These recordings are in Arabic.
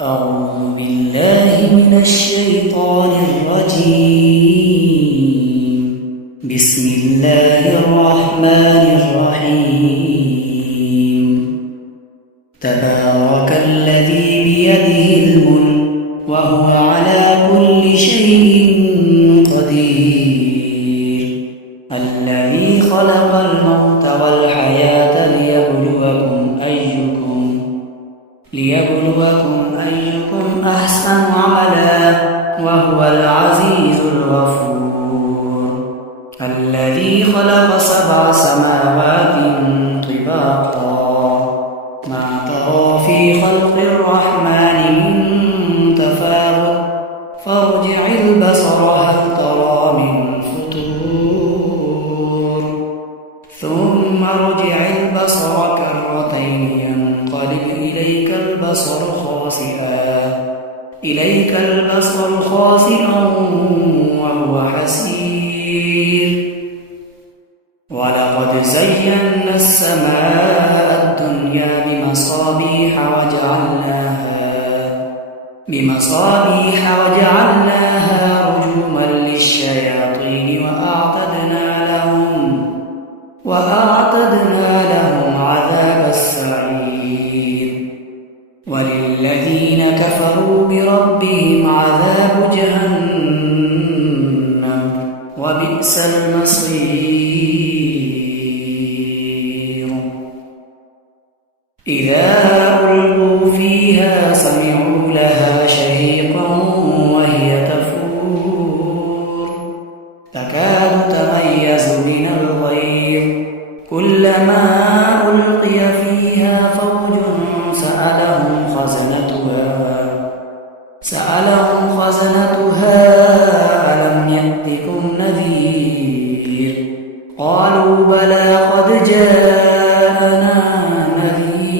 أعوذ بالله من الشيطان الرجيم. بسم الله الرحمن الرحيم. تبارك الذي بيده الملك وهو على كل شيء قدير. الذي خلق الموت والحياة ليبلوكم أيكم أحسن عملا وهو العزيز الغفور. الذي خلق 7 سماوات طباقا ما ترى في خلق الرحمن من تفاوت فارجع البصر هل ترى من فطور ثم ارجع البصر كرتين ينقلب إليك البصر خاسئا وهو حسير. ولقد زينا السماء الدنيا بمصابيح وجعلناها رجوما للشياطين وأعتدنا لهم عذاب السعير. وللذين كفروا بربهم عذاب جهنم وبئس المصير. إذا ألقوا فيها سمعوا لها شهيقا وهي تفور تكاد تميز من الغيظ كلما ألقي فيها فوج سألهم خزنتها ألم يأتكم نذير قالوا بلى قد جاءنا نذير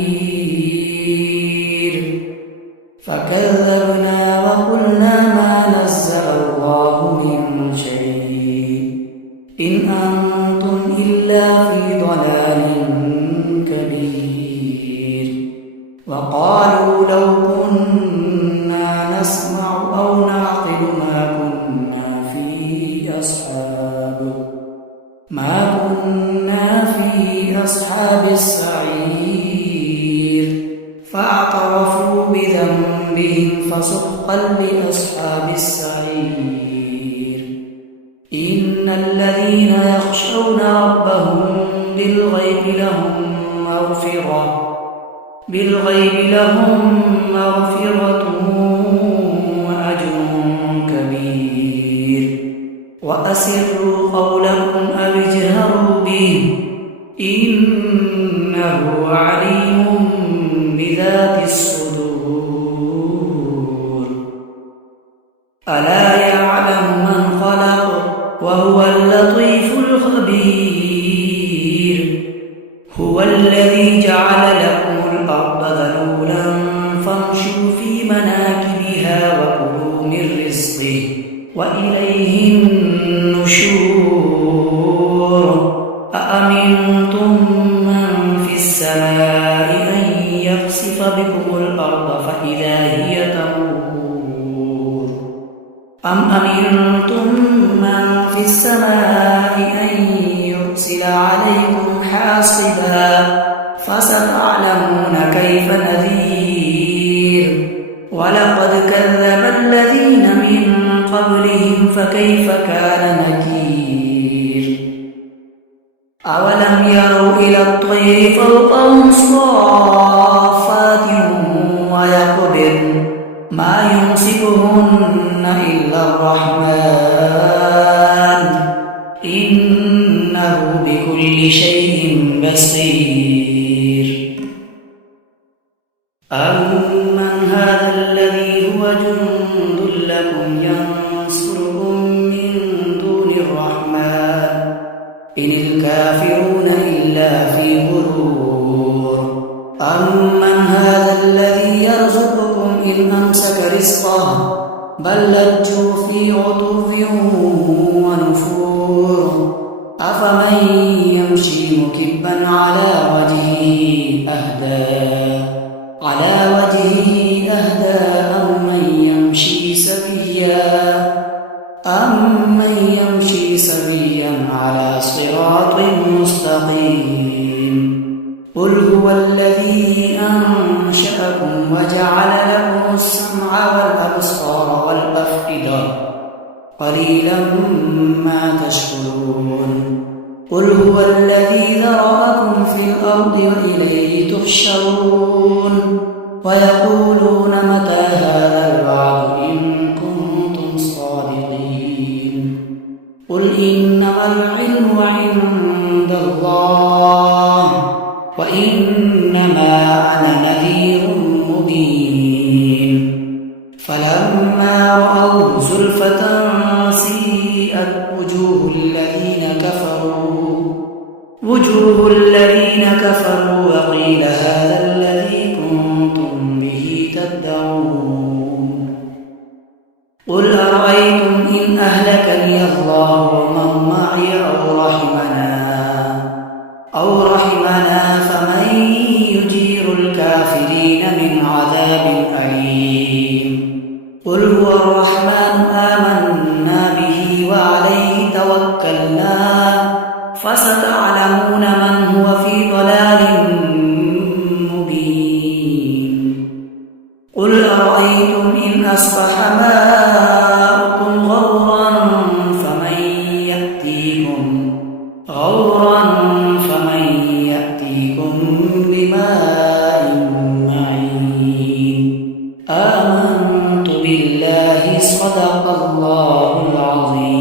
فكذبنا وقلنا ما نزل الله من شيء إن أنتم إلا في ضلال كبير. وقالوا لو كنا نسمع أو نعقل ما كنا في أصحاب السعير فاعترفوا بذنبهم فسحقا لأصحاب السعير. إن الذين يخشون ربهم بالغيب لهم مغفرة وأجر كبير. وأسروا قولكم أو اجهروا به إنه عليم بذات الصدور. ألا يعلم من خلق وهو اللطيف الخبير. هو الذي جعل لكم الأرض ذلولا فامشوا في مناكبها وكلوا من رزقه وإليه النشور. أأمنتم من في السماء أن يخسف بكم الأرض فإذا هي تمور أم أمنتم من في السماء أن يرسل عليكم حاصبا فستعلمون كيف نذير. ولقد كذب الذين من قبلهم فكيف كان نكير. أولم يروا إلى الطير فوقهم صافات ويقبضن ما يمسكهن إلا الرحمن إنه بكل شيء بصير. أمن هذا الذي هو جند لكم ينصركم من دون الرحمن إن الكافرون إلا في غرور. أمن هذا الذي يرزقكم إن أمسك رزقه بل لجوا في عتو ونفور. أفمن يمشي مكبا على وجهه أهدى أهدى أمن يمشي سويا على صراط مستقيم قل هو الذي أنشأكم وجعل لكم السمع والأبصار والأفئدة قليلا ما تشكرون قل هو الذي ذرأكم في الأرض وإليه تحشرون ويقولون متى هذا الوعد إن كنتم صادقين قل إنما العلم عند الله وإنما أنا نذير مبين فلما رأوه زلفة سيئت وجوه الذين كفروا وقيل هذا الذي كنتم به تدعون قل أرأيتم إن أهلكني الله ومن معي أو رحمنا فمن يجير الكافرين من عذاب أليم قل هو الرحمن آمنا به وعليه توكلنا فستعلمون من هو في ضلال مبين قل أرأيتم إن أصبح ماؤكم غورا فمن